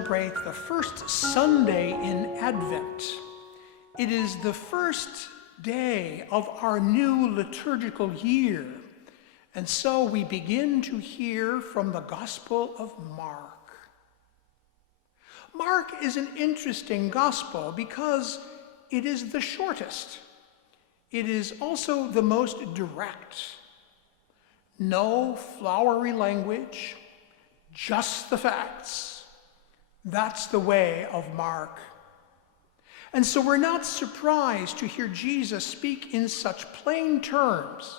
celebrate the first Sunday in Advent. It is the first day of our new liturgical year, and so we begin to hear from the Gospel of Mark. Mark is an interesting gospel because it is the shortest. It is also the most direct. No flowery language, just the facts. That's the way of Mark. And so we're not surprised to hear Jesus speak in such plain terms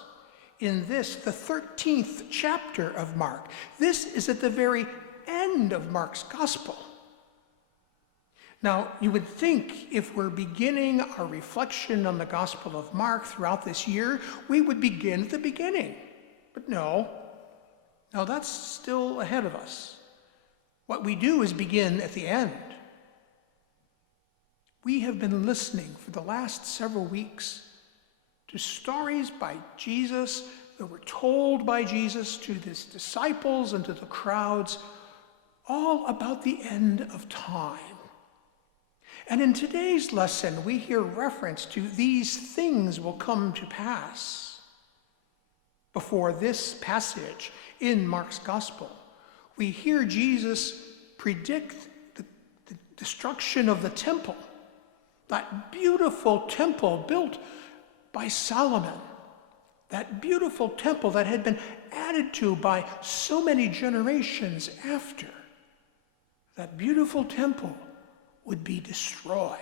in this, the 13th chapter of Mark. This is at the very end of Mark's gospel. Now, you would think if we're beginning our reflection on the Gospel of Mark throughout this year, we would begin at the beginning. But no, that's still ahead of us. What we do is begin at the end. We have been listening for the last several weeks to stories by Jesus that were told by Jesus to his disciples and to the crowds, all about the end of time. And in today's lesson, we hear reference to these things will come to pass. Before this passage in Mark's gospel, we hear Jesus predict the destruction of the temple, that beautiful temple built by Solomon, that beautiful temple that had been added to by so many generations after. That beautiful temple would be destroyed.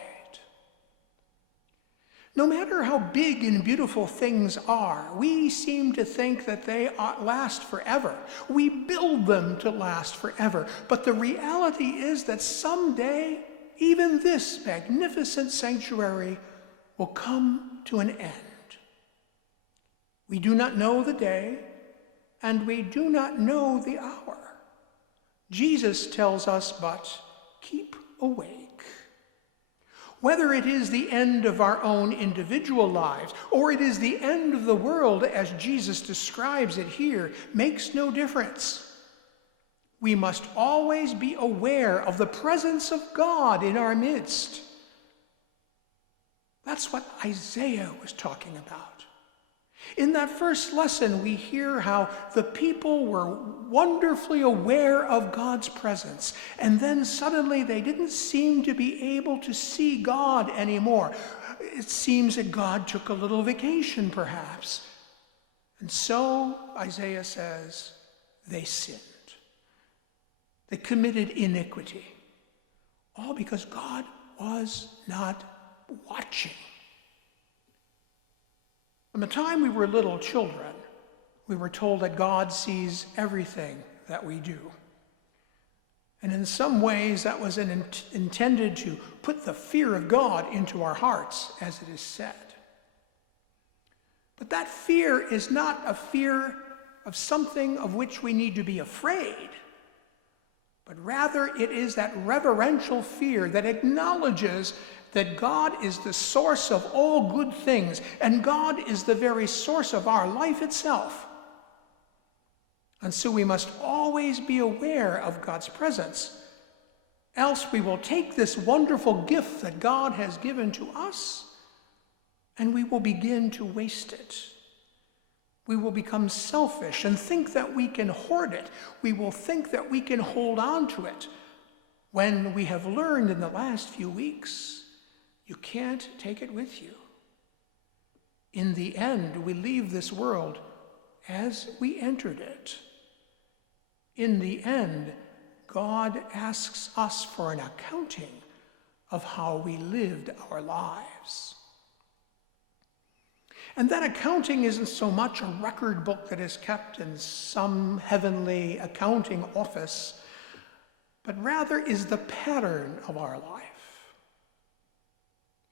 No matter how big and beautiful things are, we seem to think that they ought last forever. We build them to last forever. But the reality is that someday, even this magnificent sanctuary will come to an end. We do not know the day, and we do not know the hour. Jesus tells us, but keep awake. Whether it is the end of our own individual lives, or it is the end of the world as Jesus describes it here, makes no difference. We must always be aware of the presence of God in our midst. That's what Isaiah was talking about. In that first lesson, we hear how the people were wonderfully aware of God's presence, and then suddenly they didn't seem to be able to see God anymore. It seems that God took a little vacation, perhaps. And so, Isaiah says, they sinned. They committed iniquity, all because God was not watching. From the time we were little children, we were told that God sees everything that we do. And in some ways, that was intended to put the fear of God into our hearts, as it is said. But that fear is not a fear of something of which we need to be afraid, but rather it is that reverential fear that acknowledges that God is the source of all good things, and God is the very source of our life itself. And so we must always be aware of God's presence, else we will take this wonderful gift that God has given to us, and we will begin to waste it. We will become selfish and think that we can hoard it. We will think that we can hold on to it, when we have learned in the last few weeks, you can't take it with you. In the end, we leave this world as we entered it. In the end, God asks us for an accounting of how we lived our lives. And that accounting isn't so much a record book that is kept in some heavenly accounting office, but rather is the pattern of our life.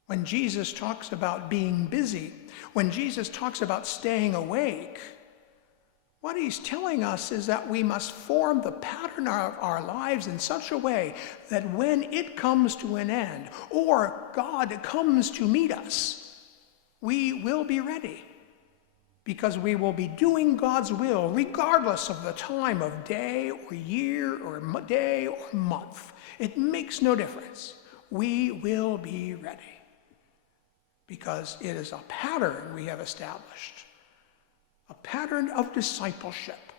When Jesus talks about being busy, when Jesus talks about staying awake, what he's telling us is that we must form the pattern of our lives in such a way that when it comes to an end, or God comes to meet us, we will be ready, because we will be doing God's will regardless of the time of day or year or day or month. It makes no difference. We will be ready because it is a pattern we have established, a pattern of discipleship,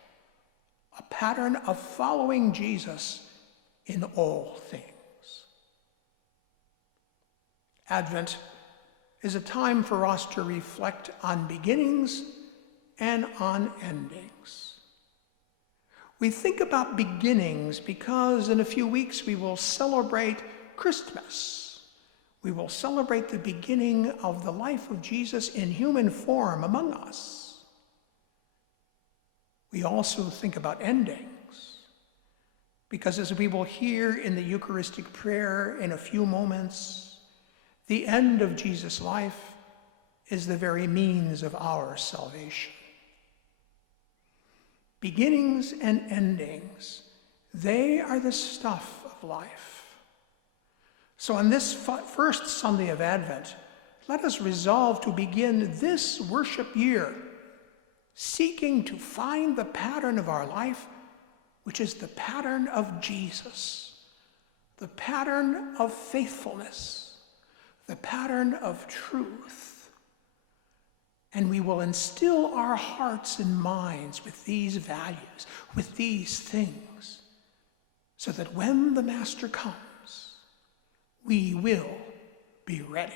a pattern of following Jesus in all things. Advent is a time for us to reflect on beginnings and on endings. We think about beginnings because in a few weeks we will celebrate Christmas. We will celebrate the beginning of the life of Jesus in human form among us. We also think about endings because, as we will hear in the Eucharistic prayer in a few moments, the end of Jesus' life is the very means of our salvation. Beginnings and endings, they are the stuff of life. So on this first Sunday of Advent, let us resolve to begin this worship year seeking to find the pattern of our life, which is the pattern of Jesus, the pattern of faithfulness, the pattern of truth. And we will instill our hearts and minds with these values, with these things, so that when the Master comes, we will be ready.